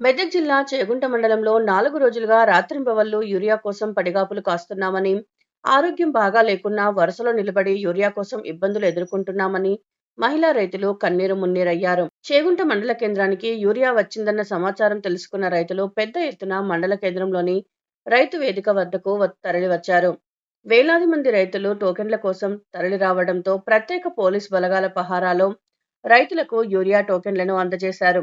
మెదక్ జిల్లా చేగుంట మండలంలో నాలుగు రోజులుగా రాత్రింబవళ్ళు యూరియా కోసం పడిగాపులు కాస్తున్నామని ఆరోగ్యం బాగా లేకున్నా వరుసలో నిలబడి యూరియా కోసం ఇబ్బందులు ఎదుర్కొంటున్నామని మహిళా రైతులు కన్నీరు మున్నీరయ్యారు. చేగుంట మండల కేంద్రానికి యూరియా వచ్చిందన్న సమాచారం తెలుసుకున్న రైతులు పెద్ద ఎత్తున మండల కేంద్రంలోని రైతు వేదిక వద్దకు తరలివచ్చారు. వేలాది మంది రైతులు టోకెన్ల కోసం తరలి రావడంతో ప్రత్యేక పోలీస్ బలగాల పహారాలో రైతులకు యూరియా టోకెన్లను అందజేశారు.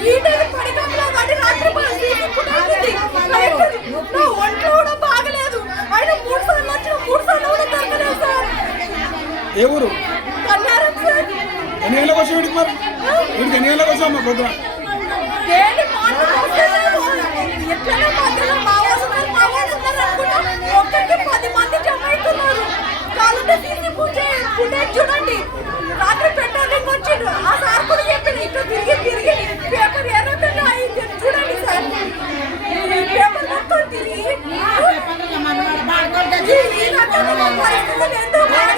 ఈ టైం పడికంలో వాడి రాత్రి తీసుకుంటుంది నా ఒంట్లో కూడా బాగలేదు. ఆయన మూడు ఏ ఊరు? ఎన్ని గంటలకు వీడికి మరి? వీడికి ఎన్ని గంటలకు వచ్చావు మా పొద్దున చూడండి. ఇటు తిరిగి తిరిగి పేపర్ ఎర్రకుండా అయింది. చూడండి సార్. ఈ పేపర్ మొత్తం తిరిగి ఈయన పరిస్థితులు ఎంతో బాగా